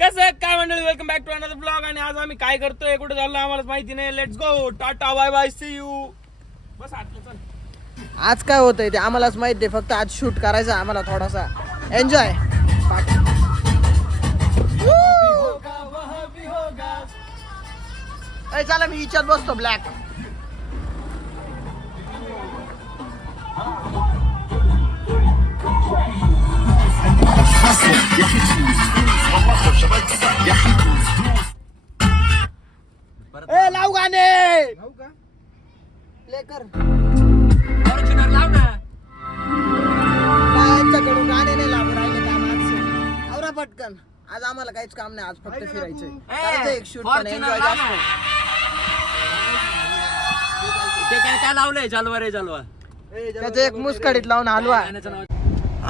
कसं काय मंडळी, welcome back to another blog. आणि आज आम्ही काय करतोय, कुठे चाललो आम्हाला माहिती नाही. Let's go, tata bye bye, see you. बस आतलं चल. आज काय होतंय ते आम्हालाच माहिती आहे. फक्त आज शूट करायचं आम्हाला, थोडासा एन्जॉय. चला मी इच्छात बसतो ब्लॅक. लाव गाणे प्ले कर. यांच्याकडून गाणे नाही लागू राहिले काम आज. आवरा पटकन. आज आम्हाला काहीच काम नाही. आज फक्त फिरायचंय, करायचं एक शूट पण एन्जॉय जास्त. ते काय लावलंय, जलवा रे जलवा. त्याचं एक मुसकडीत लावून हलवा.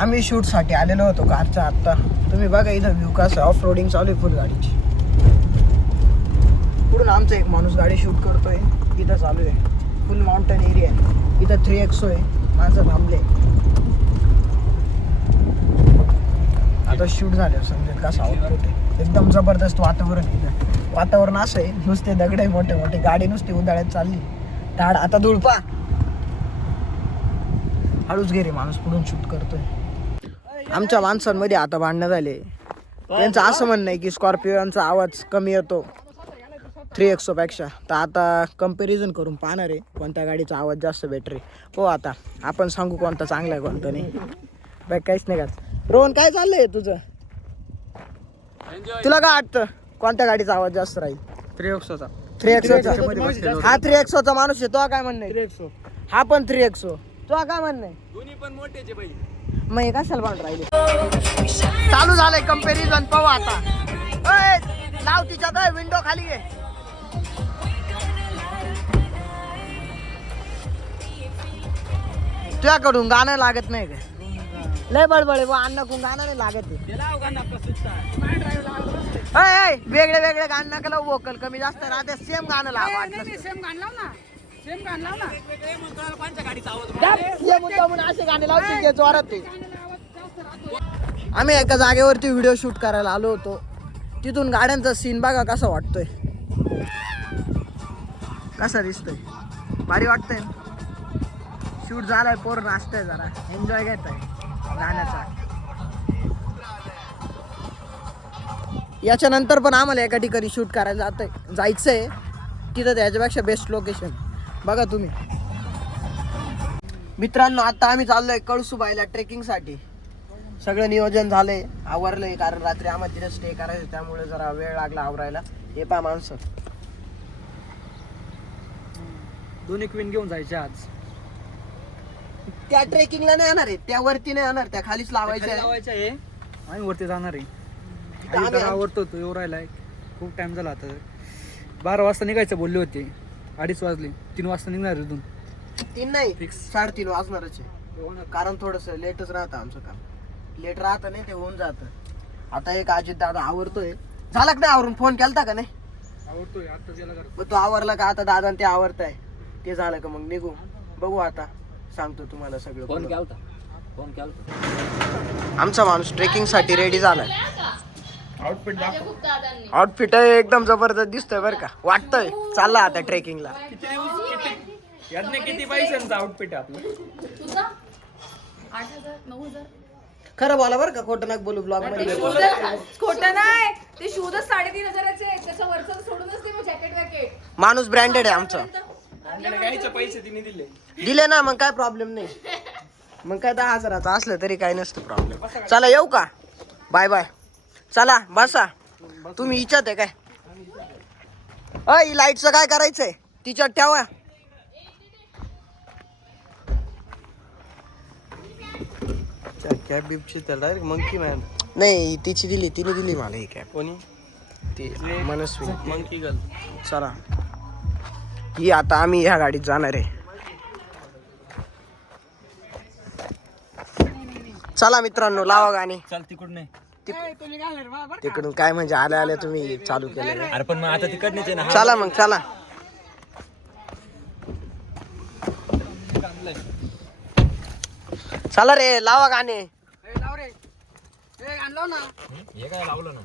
आम्ही शूट साठी आलेलो होतो कारचा. आता तुम्ही बघा इथं व्ह्यू कसं ऑफ रोडिंग चालू आहे फुल गाडीची. पुढून आमचा एक माणूस गाडी शूट करतोय. इथं चालू आहे फुल माउंटेन एरिया आहे. इथं 3XO आहे. माणसं थांबले. आता शूट झाले समजेल कसा आउटपुट आहे. एकदम जबरदस्त वातावरण आहे. वातावरण असं आहे, नुसते दगडे मोठे मोठे, गाडी नुसती उदाळ्यात चालली. ताड आता धुळपा हळूच गेले. माणूस पुढून शूट करतोय. आमच्या माणसांमध्ये आता भांडणं झाले. त्यांचं असं म्हणणं आहे की स्कॉर्पिओचा आवाज कमी येतो 3XO पेक्षा. तर आता कम्पॅरिझन करून पाहणार आहे कोणत्या गाडीचा आवाज जास्त बेटर आहे. हो आता आपण सांगू कोणता चांगला आहे कोणता नाही. बाई काहीच नाही का. रोहन काय चाललंय तुझं? तुला काय वाटतं कोणत्या गाडीचा आवाज जास्त राहील? 3XOचा. 3XOचा. हा 3XOचा माणूस आहे. तो काय म्हणणं आहे? 3XO. हा पण 3XO. तो काय म्हणणं आहे? दोन्ही पण मोठेचे बाई. मग हे कशाला भांडण राहिले? चालू झालंय कम्पॅरिझन. पाहू आता. लाव तिच्यात विंडो खाली घे. तुझ्याकडून गाणं लागत नाही का? लय बडबड अन्न कोण गाणं नाही लागत. वेगळे वेगळे गाणं नका लावू. वोकल कमी जास्त राहते. सेम गाणं लाव. सेम गाणं लाव ना. सेम गाणं लाव ना. असे गाणे लावते जोरात. आम्ही एका जागेवरती व्हिडिओ शूट करायला आलो होतो. तिथून गाड्यांचा सीन बघा कसा वाटतोय. कसा दिसतोय? भारी वाटतंय. शूट झालाय, पोर नाचतंय, जरा एन्जॉय घेत आहे गाण्याचा. याच्यानंतर पण आम्हाला एका ठिकाणी शूट करायला जायचंय. तिथं त्याच्यापेक्षा बेस्ट लोकेशन बघा तुम्ही. मित्रांनो, आता आम्ही चाललोय कळसुबाईला ट्रेकिंग साठी. सगळं नियोजन झालंय, आवरलंय. कारण रात्री आम्हाला तिथे स्टे करायचं, त्यामुळे जरा वेळ लागला आवरायला. हे पहा माणसं. दोन्ही क्वीन घेऊन जायचे आज. त्या ट्रेकिंगला नाही येणार आहे, त्या वरती नाही येणार, त्या खालीच लावायच्या आहे. आम्ही वरती जाणार आहे. आवडतो तो येऊ राहिलाय. खूप टाइम झाला. आता 12 वाजता निघायचं बोलले होते. 2:30 वाजले. 3 वाजता निघणार इथून. 3 नाही, 3:30 वाजणारच आहे. कारण थोडस लेटच राहतं आमचं काम. लेट राहतं नाही ते होऊन जातं. आता एक अजित दादा आवरतोय. झाला का नाही आवरून? फोन केलता का नाही? आवडतोय आता त्याला. तो आवरला का? आता दादा ते आवरताय. ते झालं का मग निघू. बघू आता, सांगतो तुम्हाला सगळं. फोन केलता. आमचा माणूस ट्रेकिंग साठी रेडी झालाय. आउटफिट दाखव. आउटफिट एकदम जबरदस्त दिसतोय बरं का. वाटतंय चालला आता ट्रेकिंगला. किती पैशांचं आउटफिट आहे आपलं? तुझा 8,000 9,000. खरं बोला बरं का, खोटं नका बोलू ब्लॉग मध्ये. खोटं नाही. ते शूजच 3,500चे आहेत. त्याच्या वरचं सोडूनच ते जॅकेट वॅकेट. माणूस ब्रँडेड आहे आमचा. घ्यायचे पैसे तिने दिले ना, मग काय प्रॉब्लेम नाही. मग काय 10,000चं असलं तरी काय नसतं प्रॉब्लेम. चला येऊ का? Bye bye. चला बसा. तुम्ही इच्छात आहे काय? अय लाईटचं काय करायचंय? तिच्यात ठेवा. कॅब बिपची तर डायरेक्ट मंकी मॅन. नाही, तिची दिली, तिने दिली मला ही कॅब. कोणी? ती मनस्वी मंकी गर्ल. चला ही आता आम्ही ह्या गाडीत जाणार आहे. चला मित्रांनो, लावा गाणी. चल तिकडून नाही. तिकडून काय म्हणजे आल्या आल्या तुम्ही चालू केलं. अरे पण मग आता तिकडनेच आहे ना. चला मग चला. चला रे, लावा गाणे. हे काय लावलं ना.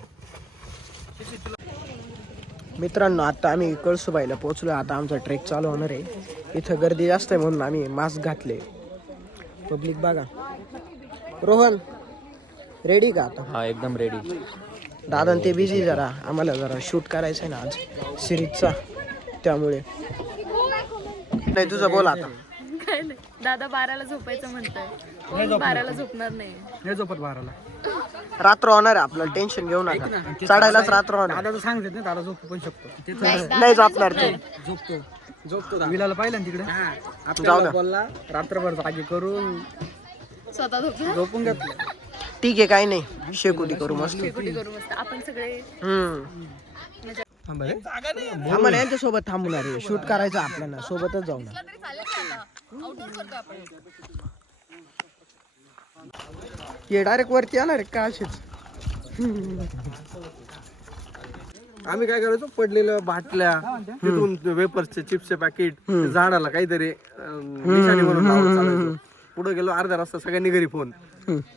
मित्रांनो आता आम्ही कळसुबाईला पोहोचलो. आता आमचा ट्रेक चालू होणार आहे. इथं गर्दी जास्त आहे म्हणून आम्ही मास्क घातले. पब्लिक बघा. रोहन रेडी का आता? हा एकदम रेडी. दादा ते बिझी जरा, आम्हाला जरा शूट करायचं आहे ना आज सिरीजचा, त्यामुळे. नाही तुझं बोल आता. काय नाही, दादा 12ला झोपायचं म्हणतोय. 12ला झोपणार नाही. नाही झोपत 12ला. रात्र होणार आहे, आपल्याला टेन्शन घेऊ नका. चढायलाच रात्र होणार. दादा सांगतात ना, दादा झोपू पण शकतो. नाही झोपणार ते. झोपतो विलाला पाहिलं ना तिकडे. जाऊ ना. बोलला रात्रभर जागी करून स्वतः झोपणार. झोपून घेतलं. ठीक आहे, काही नाही. शेकोटी करू मस्त. कुठे करू मस्त आपण सगळे. आम्हाला यांच्या सोबत थांबणार आहे. शूट करायचं आपल्याला, सोबतच जाऊ ना. आउटडोर करतो आपण. हे डायरेक्ट वरती येणार आहे का असेच? आम्ही काय करायचो, पडलेल्या बाटल्या तिथून वेपर्सचे चिप्सचे पॅकेट झाडाला काहीतरी निशाणी म्हणून लावून चालायचो. पुढे गेलो अर्धा रस्ता सगळ्यांनी घरी फोन.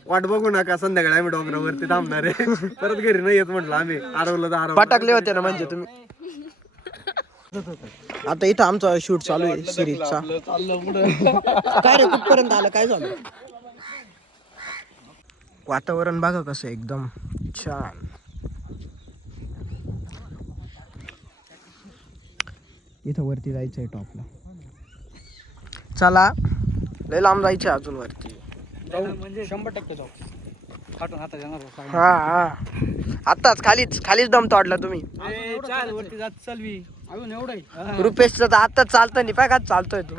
वाट बघू नका, संध्याकाळी आम्ही डोंगरावरती थांबणार आहे. परत घरी नाही येत म्हटलं आम्ही. हरवलं तर हरवलं. पटाकले होते ना म्हणजे तुम्ही. आता इथं आमचा शूट चालू आहे सिरीजचा. काय रे कुठपर्यंत आलं, काय झालं? वातावरण बघा कसं एकदम छान. इथं वरती जायचंय टॉपला. चला, लय लांब जायचं अजून वरती. म्हणजे 100% जाऊ. हाटून हातात जाणार. हा आताच खालीच दम तोडला तुम्ही. चाल वरती जात चलवी. अजून एवढं आहे. रुपेशचं तर आताच चालतं नाही, पाय का चालतोय तू.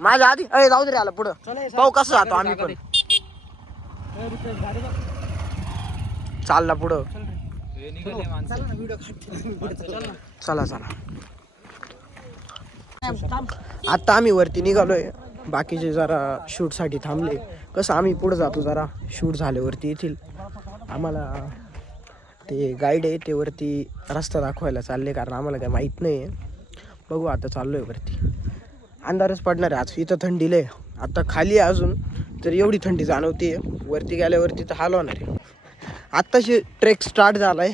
माझ्या आधी अरे जाऊ दे रे, आला पुढं पाहू कसं जातो आम्ही पण. चालला पुढं. चला चला. आता आम्ही वरती निघालोय. बाकीचे जरा शूट साठी थांबले. कसं आम्ही पुढे जातो, जरा शूट झाल्यावरती येथील. आम्हाला ते गाईड आहे ते वरती रस्ता दाखवायला चालले, कारण आम्हाला काय माहीत नाही आहे. बघू आता चाललोय वरती. अंधारच पडणार आहे आज. इथं थंडी लय. आता खाली आहे अजून तर एवढी थंडी जाणवते. वरती गेल्यावरती तर हाल होणार आहे. आत्ताशी ट्रेक स्टार्ट झालाय.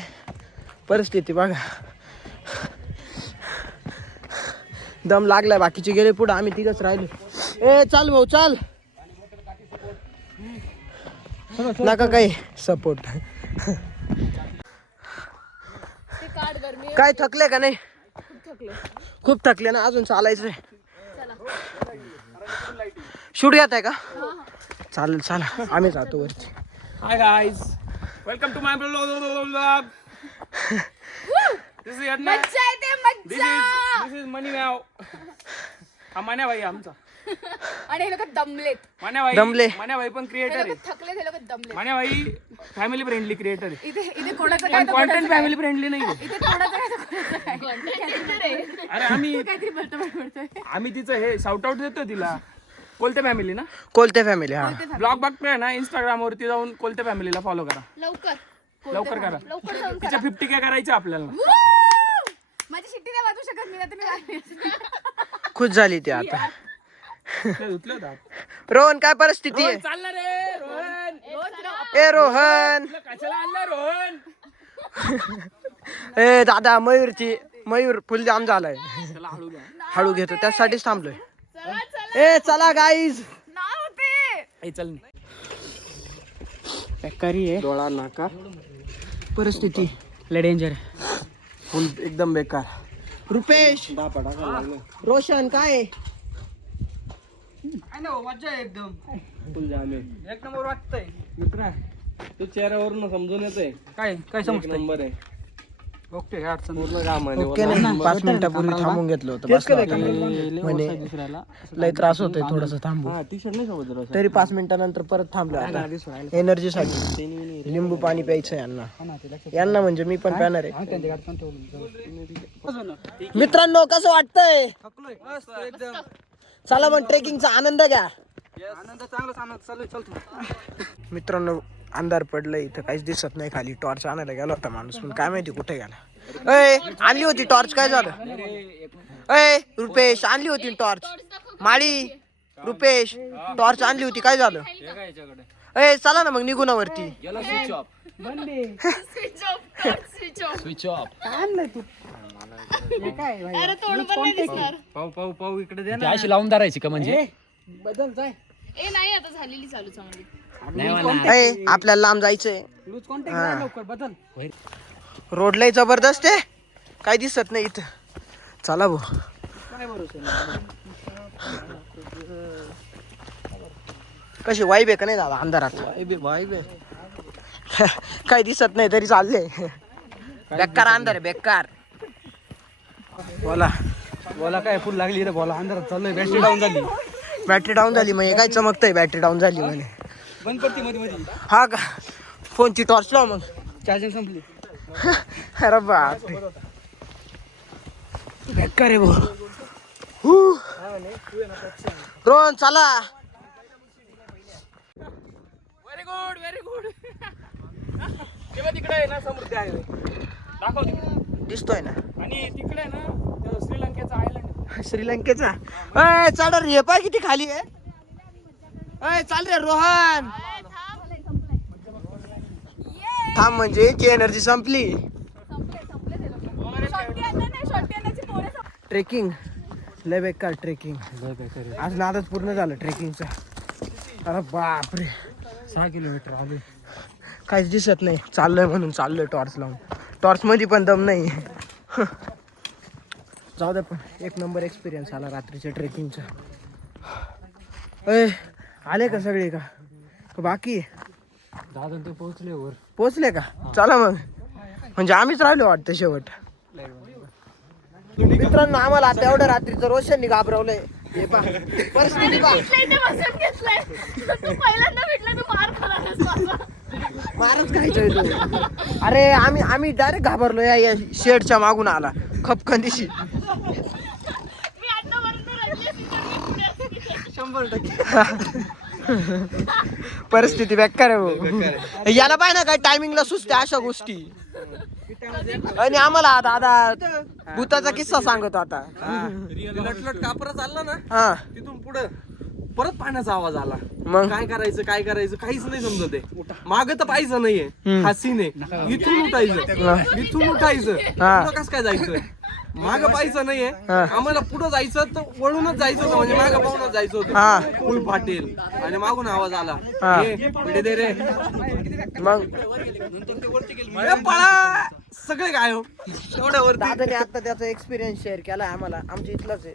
परिस्थिती बघा, दम लागलाय. बाकीचे गेले पुढे, आम्ही तिघच राहिले. ए चाल भाऊ चाल, नका काही सपोर्ट. काय थकले का नाही? खूप थकले ना, अजून चालायचंय. शूट घेताय का? चालेल चला, आम्ही जातो वरती. Hi guys, welcome to my blog. This is मज्जा येते मज्जा. दिस इज मनी मॅव. हा मान्या भाई आमचा. आणि हे लोक दमलेत. दमले. मान्या भाई पण हे क्रिएटर आहे. लोक थकलेत, हे लोक दमलेत. मान्या भाई फॅमिली फ्रेंडली क्रिएटर आहे. इथे कोणाचं काय पण कॉन्टेंट फॅमिली फ्रेंडली नाही आहे. इथे कोणाचं काय. अरे आम्ही काहीतरी बोलतोय. आम्ही तिचं हे शाउट आउट देतो तिला. कोलते फॅमिली ना, कोलते फॅमिली. हा ब्लॉग बघतोय ना इंस्टाग्राम वरती, जाऊन कोलते फॅमिलीला फॉलो करा. लवकर करा. लवकर जाऊन तिच्या 50K करायचं आपल्याला. माझी शिट्टी नाही वाजू शकत मी, आता मी वाजली. खुश झाली ती आता. ते धुतलं होतं आत. रोहन काय परिस्थिती आहे? चालणार रे रोहन. ए रोहन, तुला कशाला आणलं रोहन? ए दादा मयूर फुल जाम झालाय. त्याला हळू घ्या. हळू घेतो, त्यासाठीच थांबलोय. ए चला गाईज. नाही होते. ए चल. बेकारी आहे डोळा नाका परिस्थिती. लय डेंजर. फुल एकदम बेकार. रुपेश, रोशन काय मज्जा आहे एकदम. फुल जामे. एक नंबर वाटतंय. मित्रा तू चेहऱ्यावरून समजून येतोय. काय काय एक समजतंय? नंबर आहे. ओके काय अडचण नाही. पूर्ण काम आहे. ओके नाही? 5 मिनिटापूर्वी थांबून घेतलं होतं. बसला होता म्हणे लय त्रास होतोय, थोडस थांबू. टी शर्ट नाही सोबत रोशन. तरी 5 मिनिटानंतर परत थांबलो. आता एनर्जी साठी लिंबू पाणी प्यायचं यांना म्हणजे मी पण प्याणार आहे. मित्रांनो कसं वाटतंय? थकलोय मस्त एकदम. चला मग ट्रेकिंगचा आनंद घ्या. आनंद चांगलाच आनंद चालू चलतो. मित्रांनो अंधार पडलं, इथं काहीच दिसत नाही. खाली टॉर्च आणायला गेला होता माणूस, पण काय माहिती कुठे गेला. अय आणली होती टॉर्च, काय झालं? अय रुपेश आणली होती टॉर्च. माळी रुपेश टॉर्च आणली होती, काय झालं? अय चला ना मग निघू ना वरती. Switch off. स्विच ऑफ काय आणलंय तू हे काय भाई? अरे तोंड पण नाही दिसणार. पाऊ पाऊ इकडे दे ना. अशी लावून धरायची का म्हणजे ए, बदल जाय ए नाही आता झालेली चालू चांगली. ए, आपल्याला लांब जायचंय लूज कॉन्टॅक्ट लवकर बदल. रोड लय जबरदस्त आहे काय दिसत नाही इथं. चला भाऊ काय भरोसा कशी वाईब आहे का नाही दादा अंधारात काय दिसत नाही तरी चालले बेकार अंधार आहे बेकार. बोला बोला काय फुल लागली रे बोला अंधारात चाललोय बॅटरी डाऊन झाली. बॅटरी डाऊन झाली मग हे काय चमकतंय बॅटरी डाऊन झाली म्हणे. बंद पडती मध्ये मध्ये हा का फोनची टॉर्च लाव मग. चार्जिंग संपली. अरे बापरे बेकार आहे भाऊ. रोहन चला व्हेरी गुड व्हेरी गुड. तेव्हा तिकडे आहे ना समृद्धी आहे दाखव तिकडे. दिसतोय ना आणि तिकडे आहे ना त्या श्रीलंकेचा आयलंड. श्रीलंकेचा. अय चढ रे पाय किती खाली आहे. अय चाल रे रोहन थांब म्हणजे की एनर्जी संपली. ट्रेकिंग लय बेकार ट्रेकिंग. आज नादच पूर्ण झालं ट्रेकिंगचा. अरे बापरे 6 किलोमीटर आलोय. काहीच दिसत नाही चाललोय म्हणून चाललोय टॉर्च लावून. टॉर्च मध्ये पण दम नाही. जाऊ दे पण एक नंबर एक्सपिरियन्स आला रात्रीच्या ट्रेकिंगचा. अय आले का सगळे का बाकी दादा ते पोहोचले वर. पोचले का चला मग म्हणजे आम्हीच राहिलो वाटतं शेवट. मित्रांनो आम्हाला आता एवढ्या रात्रीचं रोशननी घाबरवलंय. हे पहा परिस्थिती पहा. मारच खायचोय तो. अरे आम्ही डायरेक्ट घाबरलो या शेडच्या मागून आला खपखंदीशी. 100% परिस्थिती बेकार आहे भाऊ. याला पाहिजे ना काय टायमिंगला सुचते अशा गोष्टी. आणि आम्हाला दादा भूताचा किस्सा सांगतो आता. लटलट कापरा चालला ना हा तिथून पुढे परत पाण्याचा आवाज आला. मग काय करायचं काहीच नाही समजत आहे. माग तर पाहायचं नाहीये हा सीन आहे. इथून उठायचं हा. पुढं कसं काय जायचं. माग पाहायचं नाहीये आम्हाला पुढं जायचं तर वळूनच जायचं होतं म्हणजे माग पाहूनच जायचं हा. होतं. फुल फाटेल आणि मागून आवाज आला हा. ए, पुढे दे रे मग ए, पळा सगळे काय हो तेवढ्यावरती. दादाने आता त्याचा एक्सपिरियन्स शेअर केलाय आम्हाला. आमच्या इथलाच आहे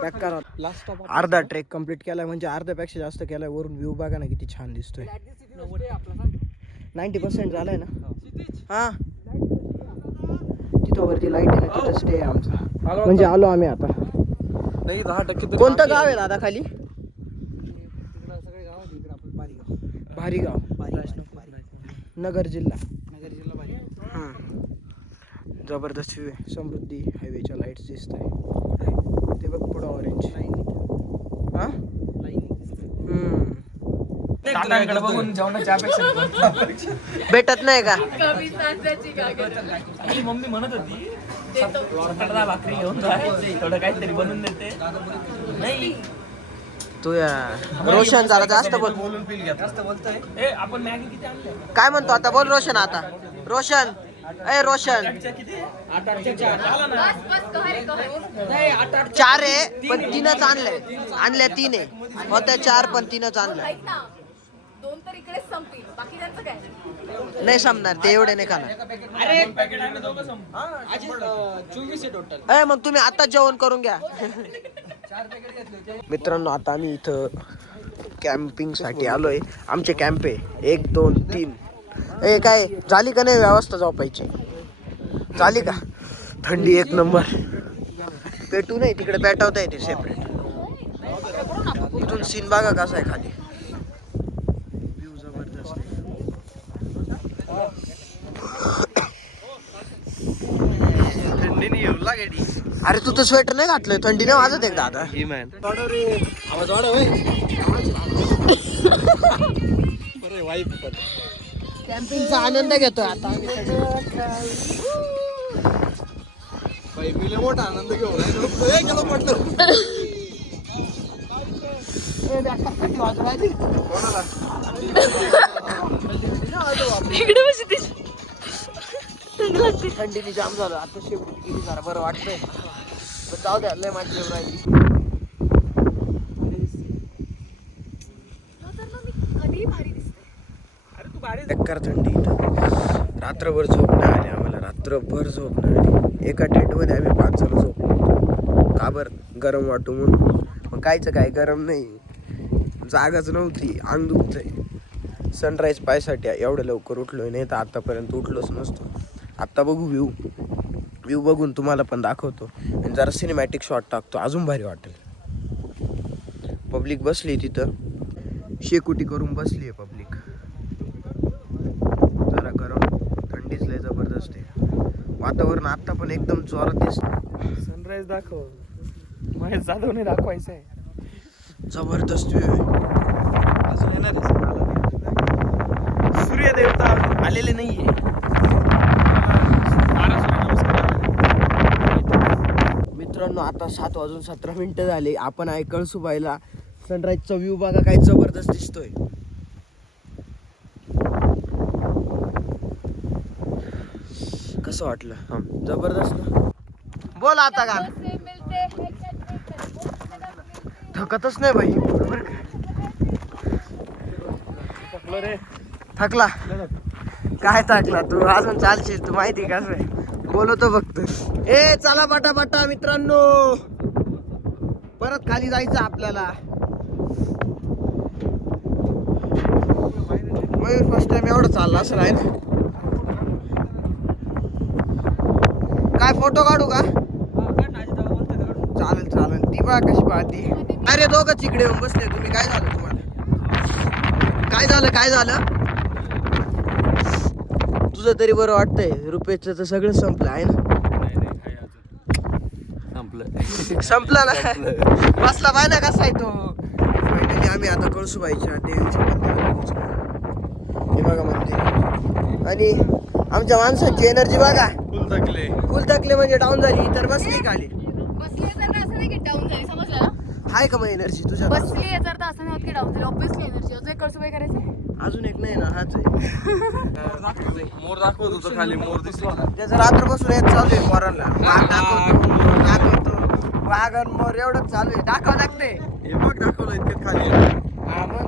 बेकार होता. अर्धा ट्रेक कम्प्लीट केलाय म्हणजे अर्ध्यापेक्षा जास्त केलाय. वरून व्ह्यू बघा ना किती छान दिसतोय. 90% झालाय ना. हा तिथं वरती लाईट आहे ना तिथं स्टे आहे आमचा. म्हणजे आलो आम्ही आता. नाही 10% कोणतं गाव आहे दादा खाली. भारीगाव नगर जिल्हा. जबरदस्त व्ह्यू आहे. समृद्धी हायवेच्या लाईट्स दिसत आहे ते बघ पुढं ऑरेंज. हा टाटांकडे बघून जेवणाच्या अपेक्षा भेटत नाही का. कमी सांगायची गागर. आणि मम्मी म्हणत होती 17 भाकरी घेऊन जायचे थोडं काहीतरी बनवून देते. नाही तू या रोशन जरा जास्त बोल. ए आपण मॅगी किती आणले. काय म्हणतो आता बोल रोशन. आता रोशन ए रोशन बस कहारे कहारे. 4 आहे पण 3च आणल्या 3 आहे होत्या 4 पण 3च आणल्या. ऐक ना 2 तर इकडेच संपतील बाकी त्यांचं काय. नाही संपणार ते एवढे नाही खाणार. ए मग तुम्ही आता जेवण करून घ्या. मित्रांनो आता आम्ही इथं कॅम्पिंग साठी आलोय. आमचे कॅम्प आहे 1 2 3. ए काय झाली का नाही व्यवस्था झोपायची झाली का. थंडी एक नंबर. पेटू नाही तिकडे पेटवता येते सेपरेट. इथून सीन बघा कसा आहे खाली. व्ह्यू जबरदस्त आहे. थंडीने येऊ लागेली. अरे तू तर स्वेटर नाही घातलंय थंडी नाही वाजत एक दादा. आवाज वाढव कॅम्पिंगचा आनंद घेतोय आता आम्ही. मोठा आनंद घेऊन इकडे बसते. थंडीने जाम झालं आता शेवटी गेली जरा बरं वाटतंय पण जाऊ द्या लय माझी जेवण राहिली कधी भारी दिसते. बेकार थंडी इथं रात्रभर झोप नाही आली आम्हाला रात्रभर झोप नाही आली एका टेंटमध्ये आम्ही 5 जण झोपलो का बरं गरम वाटू म्हणून मग कायचं काय गरम नाही जागाच नव्हती अंग दुखतंय सनराईज पाहायसाठी एवढं लवकर उठलोय नाही तर आतापर्यंत उठलोच नसतो आत्ता बघू व्ह्यू बघून तुम्हाला पण दाखवतो आणि जरा सिनेमॅटिक शॉट टाकतो अजून भारी वाटेल पब्लिक बसली तिथं शेकोटी करून बसली आहे पब्लिक जरा गरम थंडीच लय जबरदस्त आहे वातावरण आत्ता पण एकदम जोरात दिसतं सनराईज दाखव महेश जाधवने दाखवायचं आहे जबरदस्त व्ह्यू आहे अजून येणार सूर्यदेवता आलेले नाहीये मित्रांनो आता 7:17 झाले आपण आहे कळसुबाईला सनराईजचा व्ह्यू बघा काय जबरदस्त दिसतोय कसं वाटलं जबरदस्त ना बोल आता का थकतच नाही भाई बरोबर थकला काय थकला तू अजून चालशील तू माहिती कसं आहे बोलवतो फक्त ए चला पटापटा मित्रांनो परत खाली जायचं आपल्याला मयूर फर्स्ट टाइम एवढं चालला असं आहे ना काय फोटो काढू का चालेल चालेल ती बघा कशी पाहते अरे दोघंच इकडे येऊन बसले तुम्ही काय झालं तुम्हाला काय झालं तुझं तरी बरं वाटतंय रुपयाचं तर सगळं संपलं आहे ना संपलं ना बसला बाय ना कसा आहे तो फायनली आम्ही आता कळसुबाईच्या देवीच्या मंदिरात हे बघा मंदिर आणि आमच्या माणसांची एनर्जी बघा फुल थकले म्हणजे डाऊन झाली तर बसली खाली बसली तर असं नाही की डाऊन झाली समजलं ना. हाय का मग एनर्जी तुझ्या बसली तर असं नाही होत की डाऊन झाली ऑब्विसली एनर्जी अजून एक कळसुबाई करायचं अजून एक नाही ना हाच आहे मोर दाखवत होतो खाली मोर दिसला त्याचं रात्रपासून येत चालू आहे पोरांना वाघ दाखवतो वाघ आणि मोर एवढंच चालू आहे दाखव लागते हे बघ दाखवलं इतकं खाली हा मग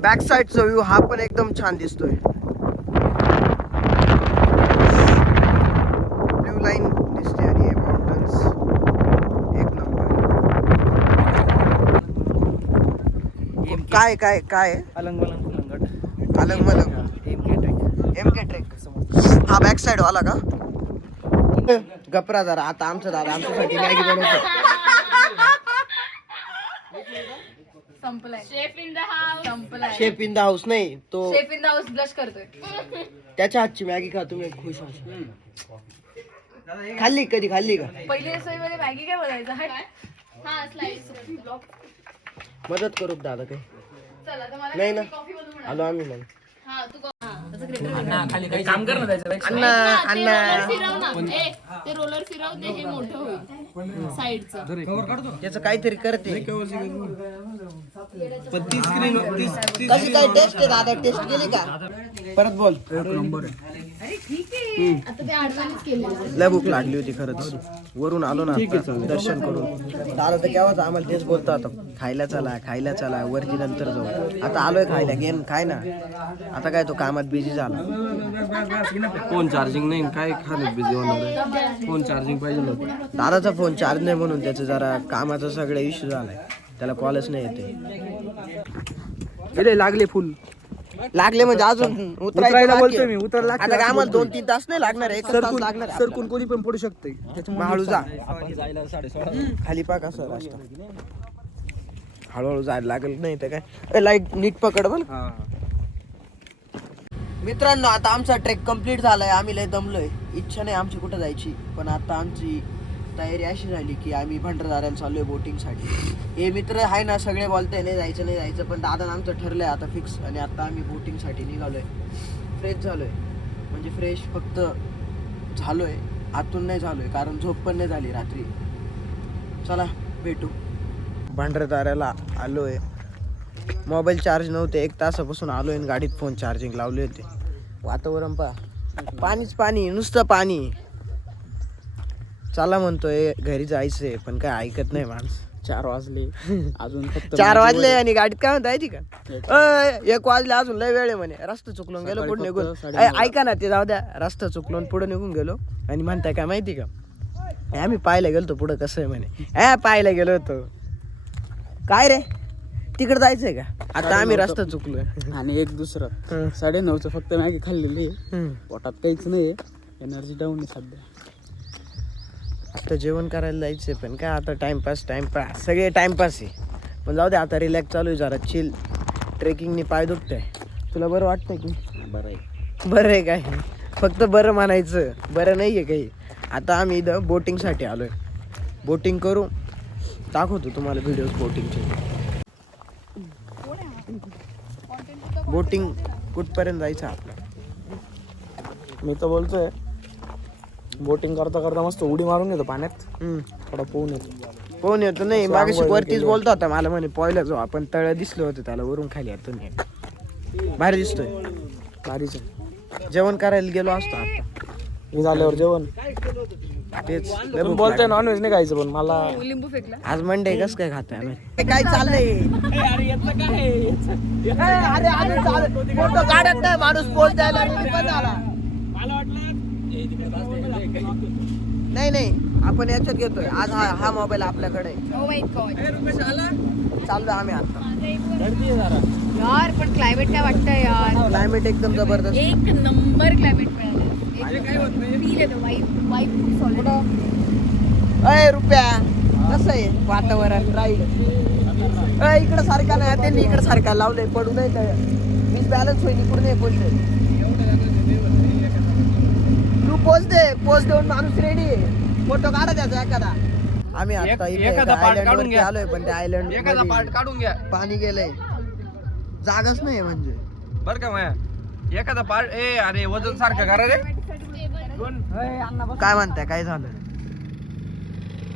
बॅक साईडचा व्ह्यू हा पण एकदम छान दिसतोय ब्ल्यू लाईन दिसते आणि हे माउंटन्स एक नंबर काय काय काय अलंग फुलंगट अलग मलग MK ट्रेक हा बॅक साईड वाला का गपरा जरा आता आमचा दादा आमच्यासाठी मॅगी बनवतो संपलाय शेफ इन द हाऊस संपलाय शेफ इन द हाऊस नाही तो chef in the house blush करतोय त्याच्या हातची मॅगी खा तुम्ही खुश खाल्ली कधी खाल्ली का पहिली सोयीमध्ये मॅगी काय बोलायचं हा स्लाइस मदत करू दादा काही चला तर मला नाही ना कॉफी बनवून आलो आम्ही मग हा तू त्याचं ग्रेटर खाली काही काम कर ना त्याच्यापेक्षा अण्णा अण्णा फिरव ना ते रोलर फिरव ते हे मोठं होईल साइडचं त्याचं काहीतरी करते कशी काय टेस्ट आहे दादा टेस्ट केली का परत बोल अरे ठीक आहे आता ते ऍडव्हान्स केलं लय भूक लागली होती खरंच वरून आलो ना आता, दर्शन करून दादा तर केव्हाच आम्हाला तेच बोलतो आता खायला चला वरती नंतर जाऊ आता आलोय खायला गेन खाय ना आता काय तो कामात बिझी झाला फोन चार्जिंग नाही काय खाण्यात बिझी होणार आहे फोन चार्जिंग पाहिजे होतं दादाचा फोन चार्ज नाही म्हणून त्याचं जरा कामाचा सगळा इश्यू झालाय त्याला कॉलच नाही येते लागले फुल लागले म्हणजे अजून उतरायला बोलतोय मी उतरायला आता काय आम्हाला 2-3 तास नाही लागणार एक तास लागणार आहे सरकून कोणी पण पडू शकते आपल्याला. हळू जा खाली पाक असं रस्ता हळूहळू जायला लागेल नाही तर काय लाईट नीट पकड बघ मित्रांनो आता आमचा ट्रेक कंप्लीट झालाय आम्ही लय दमलोय इच्छा नाही आमची कुठं जायची पण आता आमची तयारी अशी झाली की आम्ही भंडारदाऱ्याला चाललोय बोटिंगसाठी हे मित्र आहे ना सगळे बोलताय नाही जायचं पण दादा आमचं ठरलंय आता फिक्स आणि आता आम्ही बोटिंगसाठी निघालोय फ्रेश झालोय म्हणजे फ्रेश फक्त झालोय आतून नाही झालोय कारण झोप पण नाही झाली रात्री चला भेटू भंडारदाऱ्याला आलोय मोबाईल चार्ज नव्हते 1 तासापासून आलोय आणि गाडीत फोन चार्जिंग लावले होते वातावरण पहा पाणीच पाणी, नुसतं पाणी. चला म्हणतोय घरी जायचंय, पण काय ऐकत नाही माणूस. 4 वाजले अजून फक्त 4 वाजले आणि गाडीत काय म्हणता माहिती का? 1 वाजले अजून लय वेळ आहे म्हणे. रस्ता चुकलून गेलो पुढे निघून. ऐका ना, ते जाऊ द्या. रस्ता चुकलून पुढे निघून गेलो आणि म्हणताय काय माहिती का, आम्ही पाहायला गेलो पुढं कसं आहे म्हणे. पाहायला गेलो होतो. काय रे, तिकडे जायचंय का? आता आम्ही रस्ता चुकलोय. आणि एक दुसरं 9:30चं फक्त मॅगी खाल्लेली आहे. पोटात काहीच नाही, एनर्जी डाऊन आहे सध्या. आता जेवण करायला जायचंय, पण काय आता टाइमपास सगळे टाइमपास आहे. पण जाऊ दे, आता रिलॅक्स चालू आहे जरा चिल. ट्रेकिंगनी पाय दुखतंय. तुला बरं वाटतंय की? बरं आहे काय? फक्त बरं म्हणायचं, बरं नाही आहे काही. आता आम्ही इथं बोटिंगसाठी आलोय. बोटिंग करू, दाखवतो तुम्हाला व्हिडिओज बोटिंगचे. बोटिंग कुठपर्यंत जायचं आपलं? मी तर बोलतोय बोटिंग करता करता मस्त उडी मारून घेतो पाण्यात. थोडा पोहून येतो. पोहून येतो नाही, मागाशी वरतीच बोलतो होता मला म्हणे पोहायला जाऊ आपण. तळ दिसलं होतं त्याला वरून खाली येतो नाही. भारी दिसतोय. भारीच. जेवण करायला गेलो असतो आता. मी झाल्यावर जेवण तेच बोलतोय नॉनव्हेज नाही खायचं, पण मला लिंबू फेकला. आज मंडे कसं काय खातोय आम्ही? काय चाललंय? फोटो काढत नाही माणूस, पोच द्यायला पण आला. नाही आपण याच्यात घेतोय आज. हा मोबाईल आपल्याकडे आहे. Oh my God. चाललो आम्ही आता. यार पण क्लायमेट काय वाटतंय यार? क्लायमेट एकदम जबरदस्त. एक नंबर क्लायमेट मिळालं. फील येतो, वाईब सॉलिड. अय रुपया, कसं आहे वातावरण? राईड इकडं सारखा नाही, त्यांनी इकडं सारखा लावलंय. पडू नाही काय, मीच बॅलन्स होईल इकडून नाही बोलते. तू पोच देऊन माणूस रेडी आहे. फोटो काढा त्याचा एखादा. आम्ही आता एखादा part काढून घ्या. आलोय, पण त्या आयलंड एखादा पार्ट काढून घ्या पाणी गेलंय, जागाच नाही म्हणजे. बर का माया. एखादा पार्ट अरे वजन सारखं करा रे. काय म्हणताय, काय झालं?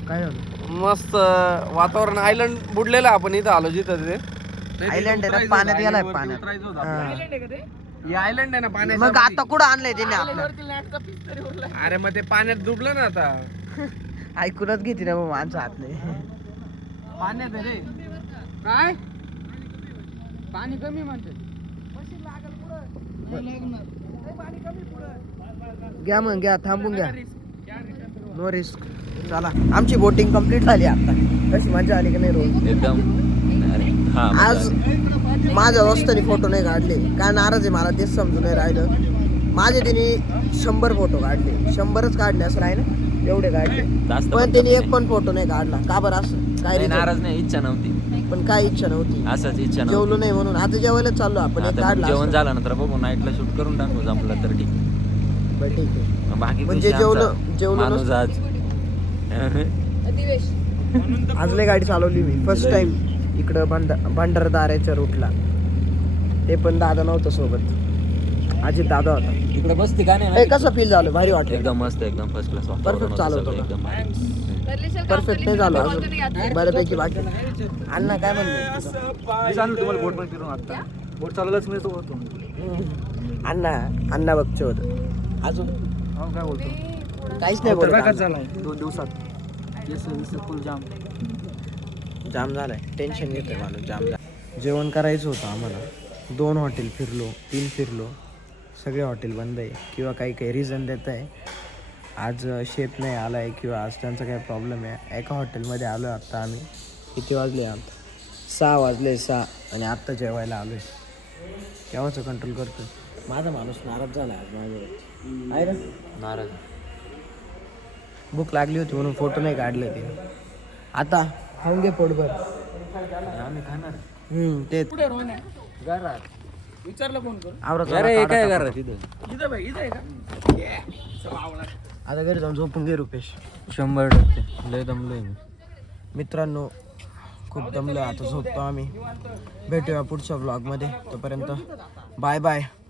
काय झालं? मस्त वातावरण. आयलंड बुडलेलं आपण इथं आलो जिथं ते आयलंड आहे ना, पाण्यात गेलाय पाण्यात. हा. हे आयलंड आहे ना पाण्यात. मग आता कुठं आणलंय त्याने आपलं? अरे मग ते पाण्यात डुबलं ना आता. ऐकूनच घेते ना मग माणसं हात नाही. पाण्यात आहे रे. काय पाणी कमी म्हणते. घ्या मग, घ्या, थांबून घ्या. No risk. चला, आमची बोटिंग कंप्लीट झाली आता. कशी मजा आली की नाही रोज? एकदम. आज माझ्या दोस्तानी फोटो नाही काढले, काय नाराज आहे मला तेच समजून नाही राहिलं. माझे त्यांनी 100 फोटो काढले, 100च काढले असं राहिलं, एवढे काढले. पण त्यांनी एक पण फोटो नाही काढला. का बरं असं? काय reason? नाराज नाही, इच्छा नव्हती. पण काय इच्छा नव्हती, असंच इच्छा जेवलो नव्हती. नाही म्हणून. आता जेवायला चाललो आपण. एक आता मग काढला जेवण असता. झालं नंतर बघू, नाईटला शूट करून टाकू जमलं तर ठीक. बरं ठीक आहे. बाकी म्हणजे विषय जेवलो आमचा माणूस नसतं. आज अधिवेश. आज लय गाडी चालवली मी फर्स्ट टाइम इकडं भंडारदाऱ्याच्या रूटला. ते पण दादा नव्हतं सोबत, अजित दादा होता. इकडे बसते का नाही? कसं फील झालं? भारी वाटलं. एकदम मस्त, एकदम फर्स्ट क्लास. Perfect चालवतो का? एकदम परफेक्ट नाही झालं अजून, बऱ्यापैकी बाकी. अण्णा काय म्हणले? तुम्हाला बोट पण फिरून आता बोट चालवलंच मी तो होतो. अण्णा बघचे होतं अजून. काय बोलतो काहीच नाही बोलत. झालाय 2 दिवसात. फुल जाम झालाय, टेन्शन घेतोय माणूस. जाम जेवण करायचं होतं आम्हाला. 2 हॉटेल फिरलो, 3 फिरलो, सगळे हॉटेल बंद आहे किंवा काही रिझन देत आहे. आज शेफ नाही आला आहे किंवा आज त्यांचा काही प्रॉब्लेम आहे. एका हॉटेलमध्ये आलो आहे आत्ता आम्ही. किती वाजले? 6 वाजले 6 आणि आत्ता जेवायला आलो आहे. केव्हाचं कंट्रोल करतो. माझा माणूस नाराज झाला आज माझ्यावर. आहे ना नाराज. भूक लागली होती म्हणून फोटो नाही काढले ते. आता खाऊन घे पोटभर. आम्ही खाणार. ते विचारलं फोन करून. काय करा तिथे? आता घरी जाऊन झोपून घे रुपेश. 100% लय दमलोय मी. मित्रांनो, खूप दमलो. आता झोपतो आम्ही. भेटूया पुढच्या ब्लॉगमध्ये. तोपर्यंत बाय बाय.